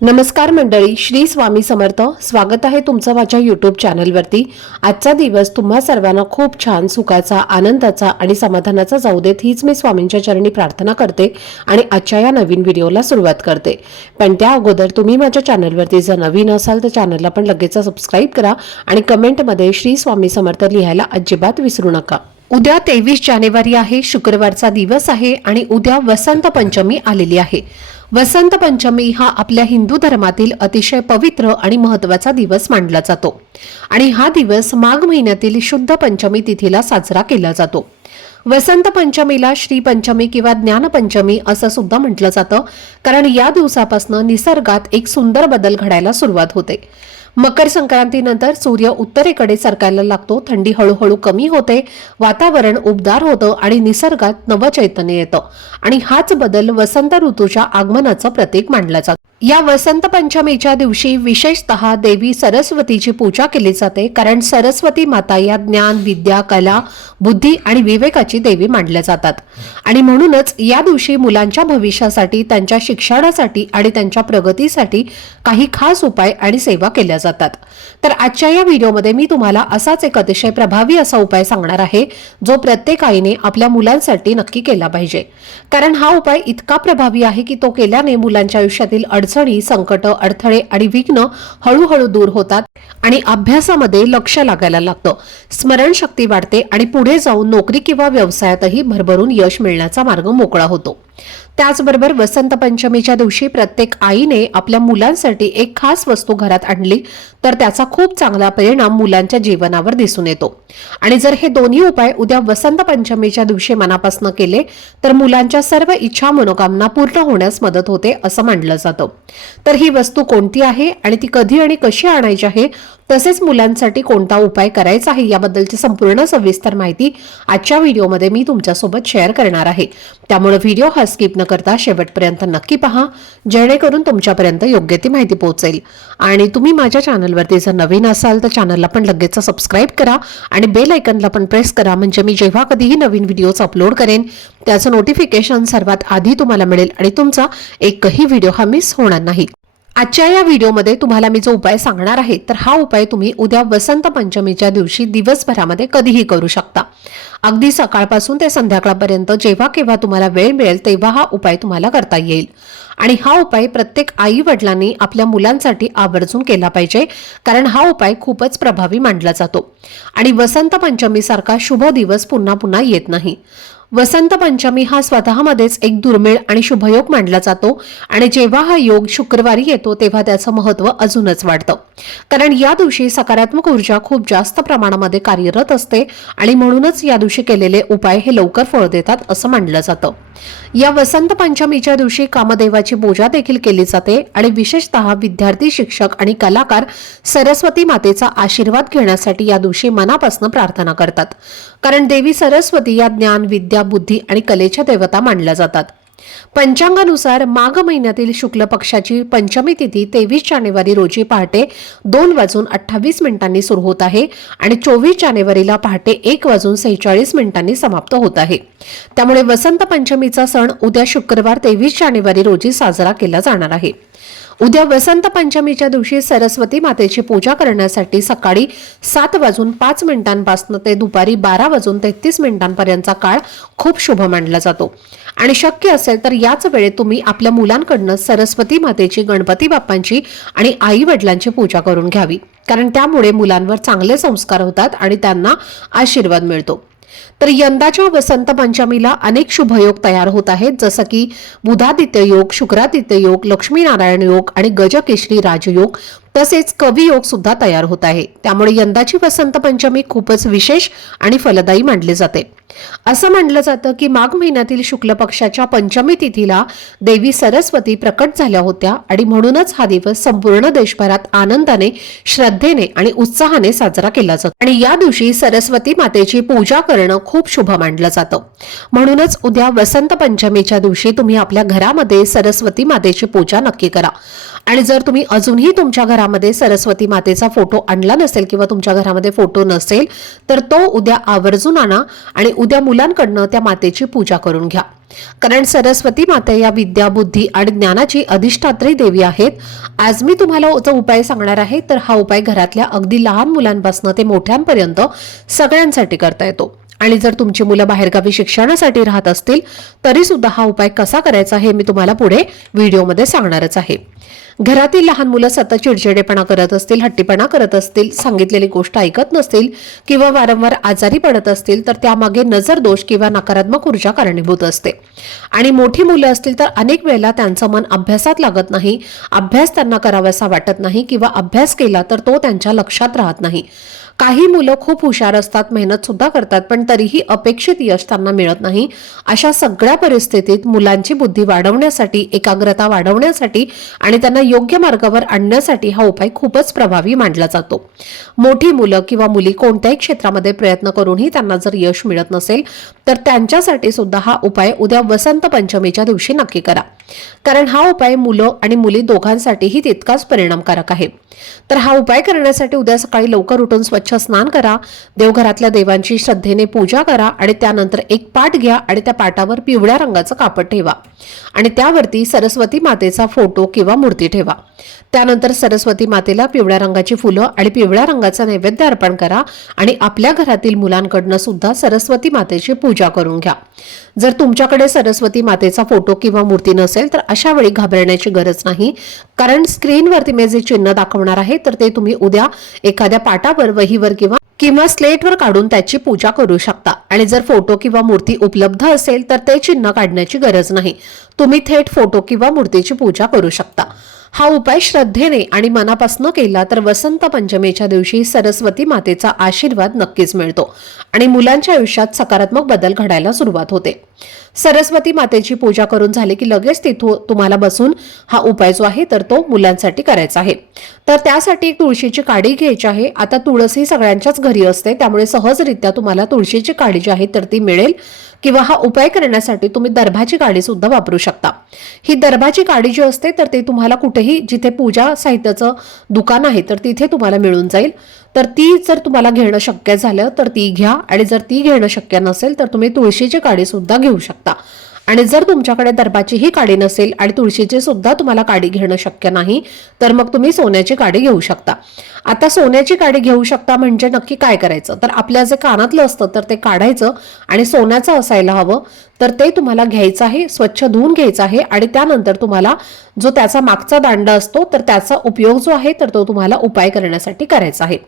नमस्कार मंडळी, श्री स्वामी समर्थ. स्वागत आहे तुमचं माझ्या यूट्यूब चॅनलवरती. आजचा दिवस तुम्हा सर्वांना खूप छान, सुखाचा, आनंदाचा आणि समाधानाचा जाऊ देत, हीच मी स्वामींच्या चरणी प्रार्थना करते आणि आजच्या या नवीन व्हिडिओला सुरुवात करते. पण त्या अगोदर तुम्ही माझ्या चॅनलवरती जर नवीन असाल तर चॅनलला पण लगेच सबस्क्राईब करा आणि कमेंटमध्ये श्री स्वामी समर्थ लिहायला अजिबात विसरू नका. उद्या 23 जानेवारी आहे, शुक्रवारचा दिवस आहे आणि उद्या वसंत पंचमी आलेली आहे. वसंत पंचमी हा आपल्या हिंदू धर्मातील अतिशय पवित्र आणि महत्त्वाचा दिवस मानला जातो आणि हा दिवस माघ महिन्यातील शुद्ध पंचमी तिथीला साजरा केला जातो. वसंत पंचमीला श्री पंचमी किंवा ज्ञान पंचमी असं सुद्धा म्हटलं जातं, कारण या दिवसापासून निसर्गात एक सुंदर बदल घडायला सुरुवात होते. मकर संक्रांतीनंतर सूर्य उत्तरेकडे सरकायला लागतो, थंडी हळूहळू कमी होते, वातावरण उबदार होतं आणि निसर्गात नवचैतन्य येतं आणि हाच बदल वसंत ऋतूच्या आगमनाचं प्रतीक मानला जातो. या वसंत पंचमीच्या दिवशी विशेषतः देवी सरस्वतीची पूजा केली जाते, कारण सरस्वती माता या ज्ञान, विद्या, कला, बुद्धी आणि विवेकाची देवी मानल्या जातात आणि म्हणूनच या दिवशी मुलांच्या भविष्यासाठी, त्यांच्या शिक्षणासाठी आणि त्यांच्या प्रगतीसाठी काही खास उपाय आणि सेवा केल्या जातात. तर आजच्या या व्हिडिओमध्ये मी तुम्हाला असाच एक अतिशय प्रभावी असा उपाय सांगणार आहे, जो प्रत्येक आईने आपल्या मुलांसाठी नक्की केला पाहिजे. कारण हा उपाय इतका प्रभावी आहे की तो केल्याने मुलांच्या आयुष्यातील अडचणी, संकट, अडथळे आणि विघ्न हळूहळू दूर होतात आणि अभ्यासामध्ये लक्ष लागायला लागतं, स्मरणशक्ती वाढते आणि पुढे जाऊन नोकरी किंवा व्यवसायातही भरभरून यश मिळण्याचा मार्ग मोकळा होतो. त्याचबरोबर वसंत पंचमीच्या दिवशी प्रत्येक आईने आपल्या मुलांसाठी एक खास वस्तू घरात आणली तर त्याचा खूप चांगला परिणाम मुलांच्या जीवनावर दिसून येतो. आणि जर हे दोन्ही उपाय उद्या वसंत पंचमीच्या दिवशी मनापासून केले तर मुलांच्या सर्व इच्छा, मनोकामना पूर्ण होण्यास मदत होते असं मानलं जातं. तर ही वस्तू कोणती आहे आणि ती कधी आणि कशी आणायची आहे, तसेच मुलांसाठी कोणता उपाय करायचा आहे याबद्दलची संपूर्ण सविस्तर माहिती आजच्या व्हिडिओमध्ये मी तुमच्यासोबत शेअर करणार आहे. त्यामुळे व्हिडिओ हा स्किप न करता शेवटपर्यंत नक्की पहा, जेणेकरून तुमच्यापर्यंत योग्य ती माहिती पोहोचेल. आणि तुम्ही माझ्या चॅनलवरती जर नवीन असाल तर चॅनलला पण लगेच सबस्क्राईब करा आणि बेल आयकॉनला पण प्रेस करा, म्हणजे मी जेव्हा कधीही नवीन व्हिडिओज अपलोड करेन त्याचं नोटिफिकेशन सर्वात आधी तुम्हाला मिळेल आणि तुमचा एकही व्हिडिओ हा मिस होणार नाही. आजच्या या व्हिडिओमध्ये तुम्हाला मी जो उपाय सांगणार आहे तर हा उपाय तुम्ही उद्या वसंत पंचमीच्या दिवशी दिवसभरामध्ये कधीही करू शकता. अगदी सकाळपासून ते संध्याकाळपर्यंत जेव्हा केव्हा तुम्हाला वेळ मिळेल तेव्हा हा उपाय तुम्हाला करता येईल. आणि हा उपाय प्रत्येक आई वडिलांनी आपल्या मुलांसाठी आवर्जून केला पाहिजे, कारण हा उपाय खूपच प्रभावी मानला जातो आणि वसंत पंचमीसारखा शुभ दिवस पुन्हा पुन्हा येत नाही. वसंत पंचमी हा स्वतःमध्येच एक दुर्मिळ आणि शुभयोग मानला जातो आणि जेव्हा हा योग शुक्रवारी येतो तेव्हा त्याचं महत्त्व अजूनच वाढतं, कारण या दिवशी सकारात्मक ऊर्जा खूप जास्त प्रमाणामध्ये कार्यरत असते आणि म्हणूनच या दिवशी केलेले उपाय हे लवकर फळ देतात असं मानलं जातं. या वसंत पंचमीच्या दिवशी कामदेवाची पूजा देखील केली जाते आणि विशेषतः विद्यार्थी, शिक्षक आणि कलाकार सरस्वती मातेचा आशीर्वाद घेण्यासाठी या दिवशी मनापासून प्रार्थना करतात, कारण देवी सरस्वती या ज्ञान, विद्या, बुद्धी आणि कलेच्या देवता मानल्या जातात. पंचांगानुसार माघ महिन्यातील शुक्ल पक्षाची पंचमी तिथी 23 जानेवारी रोजी पहाटे 2:28 सुरू होत आहे आणि 24 जानेवारीला पहाटे 1:46 समाप्त होत आहे. त्यामुळे वसंत पंचमीचा सण उद्या शुक्रवार 23 जानेवारी रोजी साजरा केला जाणार आहे. उद्या वसंत पंचमीच्या दिवशी सरस्वती मातेची पूजा करण्यासाठी सकाळी 7:05 पासून ते दुपारी 12:33 पर्यंतचा काळ खूप शुभ मानला जातो आणि शक्य असेल तर याच वेळेत तुम्ही आपल्या मुलांकडून सरस्वती मातेची, गणपती बाप्पांची आणि आई वडिलांची पूजा करून घ्यावी, कारण त्यामुळे मुलांवर चांगले संस्कार होतात आणि त्यांना आशीर्वाद मिळतो. तर यंदाच्या वसंत पंचमीला अनेक शुभयोग तयार होत आहेत, जसं की बुधादित्य योग, शुक्रादित्य योग, लक्ष्मीनारायण योग आणि गजकेशरी राजयोग, तसेच कवी योग सुद्धा तयार होत आहे. त्यामुळे यंदाची वसंत पंचमी खूपच विशेष आणि फलदायी मानली जाते. असं मानलं जातं की माघ महिन्यातील शुक्ल पक्षाच्या पंचमी तिथीला देवी सरस्वती प्रकट झाल्या होत्या आणि म्हणूनच हा दिवस संपूर्ण देशभरात आनंदाने, श्रद्धेने आणि उत्साहाने साजरा केला जातो आणि या दिवशी सरस्वती मातेची पूजा करणं खूप शुभ मानलं जातं. म्हणूनच उद्या वसंत पंचमीच्या दिवशी तुम्ही आपल्या घरामध्ये सरस्वती मातेची पूजा नक्की करा आणि जर तुम्ही अजूनही तुमच्या घरामध्ये सरस्वती मातेचा फोटो आणला नसेल किंवा तुमच्या घरामध्ये फोटो नसेल तर तो उद्या आवर्जून आणा आणि उद्या मुलांकडनं त्या मातेची पूजा करून घ्या. कारण सरस्वती माता या विद्या, बुद्धी आणि ज्ञानाची अधिष्ठात्री देवी आहेत. आज मी तुम्हाला जो उपाय सांगणार आहे तर हा उपाय घरातल्या अगदी लहान मुलांपासून ते मोठ्यांपर्यंत सगळ्यांसाठी करता येतो. आणि जर तुमची मुलं बाहेरगावी शिक्षणासाठी राहत असतील तरी सुद्धा हा उपाय कसा करायचा हे मी तुम्हाला पुढे व्हिडिओमध्ये सांगणारच आहे. घरातील लहान मुलं सतत चिडचिडेपणा करत असतील, हट्टीपणा करत असतील, सांगितलेली गोष्ट ऐकत नसतील किंवा वारंवार आजारी पडत असतील तर त्यामागे नजर दोष किंवा नकारात्मक ऊर्जा कारणीभूत असते. आणि मोठी मुलं असतील तर अनेक वेळेला त्यांचं मन अभ्यासात लागत नाही, अभ्यास त्यांना करावासा वाटत नाही किंवा अभ्यास केला तर तो त्यांच्या लक्षात राहत नाही. काही मुलं खूप हुशार असतात, मेहनत सुद्धा करतात, पण तरीही अपेक्षित यश त्यांना मिळत नाही. अशा सगळ्या परिस्थितीत मुलांची बुद्धी वाढवण्यासाठी, एकाग्रता वाढवण्यासाठी आणि त्यांना योग्य मार्गावर आणण्यासाठी हा उपाय खूपच प्रभावी मानला जातो. मोठी मुलं किंवा मुली कोणत्याही क्षेत्रामध्ये प्रयत्न करूनही त्यांना जर यश मिळत नसेल तर त्यांच्यासाठी सुद्धा हा उपाय उद्या वसंत पंचमीच्या दिवशी नक्की करा. कारण हा उपाय मुलं आणि मुली दोघांसाठीही तितकाच परिणामकारक आहे. तर हा उपाय करण्यासाठी उद्या सकाळी लवकर उठून स्वच्छ स्नान करा, देवघरातल्या देवांची श्रद्धेने पूजा करा आणि त्यानंतर एक पाट घ्या आणि त्या पाटावर पिवळ्या रंगाचं कापड ठेवा आणि त्यावरती सरस्वती मातेचा फोटो किंवा मूर्ती ठेवा. त्यानंतर सरस्वती मातेला पिवळ्या रंगाची फुलं आणि पिवळ्या रंगाचा नैवेद्य अर्पण करा आणि आपल्या घरातील मुलांकडनं सुद्धा सरस्वती मातेची पूजा करून घ्या. जर तुमच्याकडे सरस्वती मातेचा फोटो किंवा मूर्ती नसेल तर अशा वेळी घाबरण्याची गरज नाही. कारण स्क्रीनवरती मी जे चिन्ह दाखवणार आहे तर ते तुम्ही उद्या एखाद्या पाटावर, वहीवर किंवा स्लेटवर काढून त्याची पूजा करू शकता. आणि जर फोटो किंवा मूर्ती उपलब्ध असेल तर ते चिन्ह काढण्याची गरज नाही, तुम्ही थेट फोटो किंवा मूर्तीची पूजा करू शकता. हा उपाय श्रद्धेने आणि मनापासून केला तर वसंत पंचमीच्या दिवशी सरस्वती मातेचा आशीर्वाद नक्कीच मिळतो आणि मुलांच्या आयुष्यात सकारात्मक बदल घडायला सुरुवात होते. सरस्वती मातेची पूजा करून झाली की लगेच तिथून तुम्हाला बसून हा उपाय जो आहे तर तो मुलांसाठी करायचा आहे. तर त्यासाठी तुळशीची काडी घ्यायची आहे. आता तुळस ही सगळ्यांच्याच घरी असते, त्यामुळे सहजरित्या तुम्हाला तुळशीची काडी जी आहे तर ती मिळेल. किंवा हा उपाय करण्यासाठी तुम्ही दर्भाची काडी सुद्धा वापरू शकता. ही दर्भाची काडी जी असते तर ते तुम्हाला कुठेही जिथे पूजा साहित्याचं दुकान आहे तर तिथे तुम्हाला मिळून जाईल. तर ती जर तुम्हाला घेणं शक्य झालं तर ती घ्या आणि जर ती घेणं शक्य नसेल तर तुम्ही तुळशीची काडी सुद्धा घेऊ शकता. आणि जर तुमच्याकडे दर्भाची ही काडी नसेल आणि तुळशीची सुद्धा तुम्हाला काडी घेणं शक्य नाही तर मग तुम्ही सोन्याची काडी घेऊ शकता. आता सोन्याची काडी घेऊ शकता म्हणजे नक्की काय करायचं तर आपल्या जे कानातलं असतं तर ते काढायचं आणि सोन्याचं असायला हवं. तर ते तुम्हाला घ्यायचं आहे, स्वच्छ धुवून घ्यायचं आहे आणि त्यानंतर तुम्हाला जो त्याचा मागचा दांडा असतो तर त्याचा उपयोग जो आहे तर तो तुम्हाला उपाय करण्यासाठी करायचा आहे.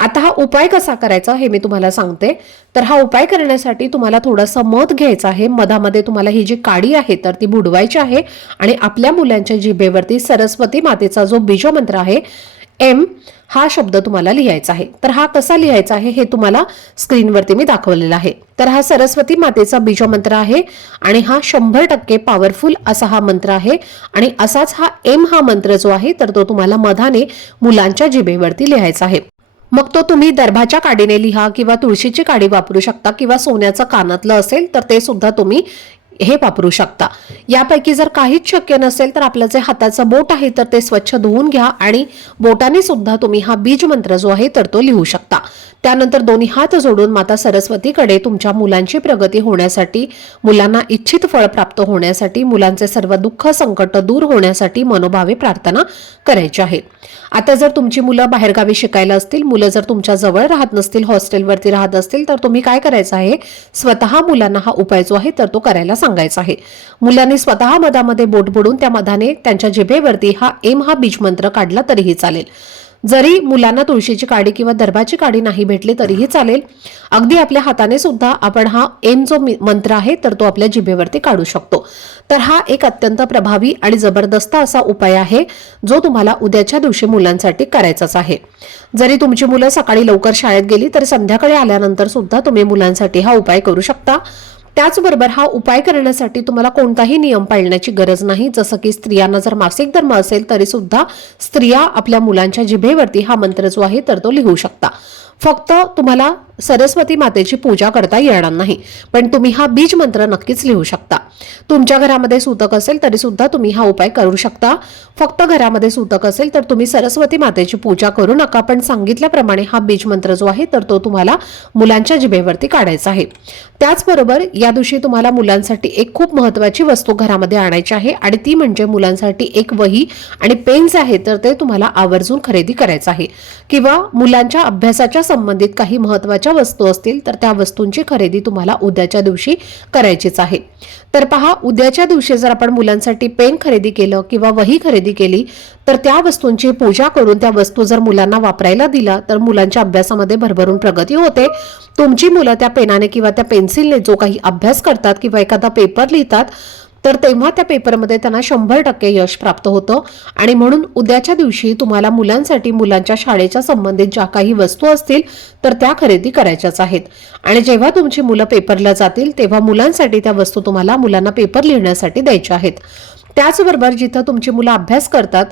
आता हा उपाय कसा करायचा हे मी तुम्हाला सांगते. तर हा उपाय करण्यासाठी तुम्हाला थोडंसं मध घ्यायचं आहे. मधामध्ये तुम्हाला ही जी काडी आहे तर ती बुडवायची आहे आणि आपल्या मुलांच्या जिभेवरती सरस्वती मातेचा जो बीजमंत्र आहे एम हा शब्द तुम्हाला लिहायचा आहे. तर हा कसा लिहायचा आहे हे तुम्हाला स्क्रीनवरती मी दाखवलेला आहे. तर हा सरस्वती मातेचा बीजमंत्र आहे आणि हा 100% पॉवरफुल असा हा मंत्र आहे आणि असाच हा एम हा मंत्र जो आहे तर तो तुम्हाला मधाने मुलांच्या जिभेवरती लिहायचा आहे. मग तो तुम्ही दर्भाच्या काडीने लिहा किंवा तुळशीची काडी वापरू शकता किंवा सोन्याचं कानातलं असेल तर ते सुद्धा तुम्ही हे वापरू शकता. यापैकी जर काहीच शक्य नसेल तर आपलं जे हाताचं बोट आहे तर ते स्वच्छ धुवून घ्या आणि बोटाने सुद्धा तुम्ही हा बीज मंत्र जो आहे तर तो लिहू शकता. त्यानंतर दोन्ही हात जोडून माता सरस्वतीकडे तुमच्या मुलांची प्रगती होण्यासाठी, मुलांना इच्छित फळ प्राप्त होण्यासाठी, मुलांचे सर्व दुःख संकट दूर होण्यासाठी मनोभावे प्रार्थना करायची आहे. आता जर तुमची मुलं बाहेरगावी शिकायला असतील, मुलं जर तुमच्या जवळ राहत नसतील, हॉस्टेलवरती राहत असतील तर तुम्ही काय करायचं आहे, स्वतः मुलांना हा उपाय जो आहे तर तो करायला सांगायचा आहे. मुलांनी स्वतः मधामध्ये बोट बुडून त्या मधाने त्यांच्या जिभेवरती हा एम हा बीज मंत्र काढला तरीही चालेल. जरी मुलांना तुळशीची काडी किंवा दर्भाची काडी नाही भेटली तरीही चालेल. अगदी आपल्या हाताने सुद्धा आपण हा एम जो मंत्र आहे तर तो आपल्या जिभेवरती काढू शकतो. तर हा एक अत्यंत प्रभावी आणि जबरदस्त असा उपाय आहे जो तुम्हाला उद्याच्या दिवशी मुलांसाठी करायचाच आहे. जरी तुमची मुलं सकाळी लवकर शाळेत गेली तर संध्याकाळी आल्यानंतर सुद्धा तुम्ही मुलांसाठी हा उपाय करू शकता. त्याचबरोबर हा उपाय करण्यासाठी तुम्हाला कोणताही नियम पाळण्याची गरज नाही. जसं की स्त्रियांना जर मासिक धर्म असेल तरी सुद्धा स्त्रिया आपल्या मुलांच्या जिभेवरती हा मंत्र जो आहे तर तो लिहू शकता. फक्त तुम्हाला सरस्वती मातेची पूजा करता येणार नाही, पण तुम्ही हा बीज मंत्र नक्कीच लिहू शकता. तुमच्या घरामध्ये सूतक असेल तरी सुद्धा तुम्ही हा उपाय करू शकता. फक्त घरामध्ये सूतक असेल तर तुम्ही सरस्वती मातेची पूजा करू नका, पण सांगितल्याप्रमाणे हा बीज मंत्र जो आहे तर तो तुम्हाला मुलांच्या जिभेवरती काढायचा आहे. त्याचबरोबर या दिवशी तुम्हाला मुलांसाठी एक खूप महत्त्वाची वस्तू घरामध्ये आणायची आहे आणि ती म्हणजे मुलांसाठी एक वही आणि पेन जे आहे तर ते तुम्हाला आवर्जून खरेदी करायचं आहे. किंवा मुलांच्या अभ्यासाच्या संबंधित काही महत्त्वाच्या वस्तू असतील तर त्या वस्तूंची खरेदी तुम्हाला उद्याच्या दिवशी करायचीच आहे. तर पहा, उद्याच्या दिवशी जर आपण मुलांसाठी पेन खरेदी केलं किंवा वही खरेदी केली तर त्या वस्तूंची पूजा करून त्या वस्तू जर मुलांना वापरायला दिला तर मुलांच्या अभ्यासामध्ये भरभरून प्रगती होते. तुमची मुलं त्या पेनाने किंवा त्या पेन्सिलने जो काही अभ्यास करतात किंवा एखादा पेपर लिहितात तर तेव्हा त्या पेपरमध्ये त्यांना 100% यश प्राप्त होतं. आणि म्हणून उद्याच्या दिवशी तुम्हाला मुलांसाठी मुलांच्या शाळेच्या संबंधित ज्या काही वस्तू असतील तर त्या खरेदी करायच्याच आहेत. आणि जेव्हा तुमची मुलं पेपरला जातील तेव्हा मुलांसाठी त्या वस्तू तुम्हाला मुलांना पेपर लिहिण्यासाठी द्यायच्या आहेत. त्याचबरोबर जिथं तुमची मुलं अभ्यास करतात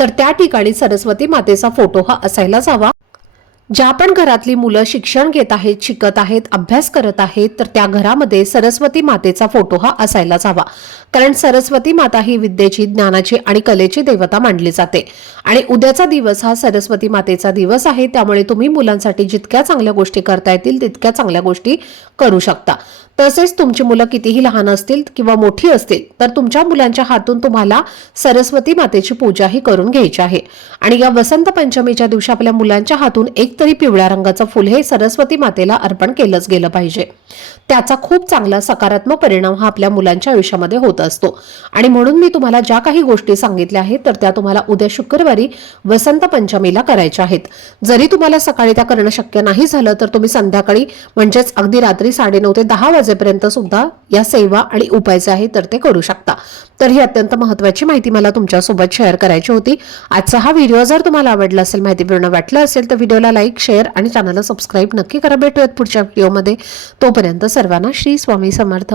तर त्या ठिकाणी सरस्वती मातेचा फोटो हा असायलाच हवा. ज्या पण घरातली मुलं शिक्षण घेत आहेत, शिकत आहेत, अभ्यास करत आहेत तर त्या घरामध्ये सरस्वती मातेचा फोटो हा असायलाच हवा. कारण सरस्वती माता ही विद्येची, ज्ञानाची आणि कलेची देवता मानली जाते. आणि उद्याचा दिवस हा सरस्वती मातेचा दिवस आहे, त्यामुळे तुम्ही मुलांसाठी जितक्या चांगल्या गोष्टी करता येतील तितक्या चांगल्या गोष्टी करू शकता. तसेच तुमची मुलं कितीही लहान असतील किंवा मोठी असतील तर तुमच्या मुलांच्या हातून तुम्हाला सरस्वती मातेची पूजाही करून घ्यायची आहे. आणि या वसंत पंचमीच्या दिवशी आपल्या मुलांच्या हातून एक तरी पिवळ्या रंगाचं फुल हे सरस्वती मातेला अर्पण केलंच गेलं पाहिजे. त्याचा खूप चांगला सकारात्मक परिणाम हा आपल्या मुलांच्या आयुष्यामध्ये होत असतो. आणि म्हणून मी तुम्हाला ज्या काही गोष्टी सांगितल्या आहेत तर त्या तुम्हाला उद्या शुक्रवारी वसंत पंचमीला करायच्या आहेत. जरी तुम्हाला सकाळी त्या करणं शक्य नाही झालं तर तुम्ही संध्याकाळी म्हणजेच अगदी रात्री 9:30 ते 10 वाजेपर्यंत सुद्धा या सेवा आणि उपाय जे आहे तर ते करू शकता. तर ही अत्यंत महत्त्वाची माहिती मला तुमच्यासोबत शेअर करायची होती. आजचा हा व्हिडिओ जर तुम्हाला आवडला असेल, माहितीपूर्ण वाटला असेल तर व्हिडिओला लाईक, शेअर आणि चॅनलला सबस्क्राईब नक्की करा. भेटूयात पुढच्या व्हिडिओमध्ये. तोपर्यंत सर्वांना श्री स्वामी समर्थ.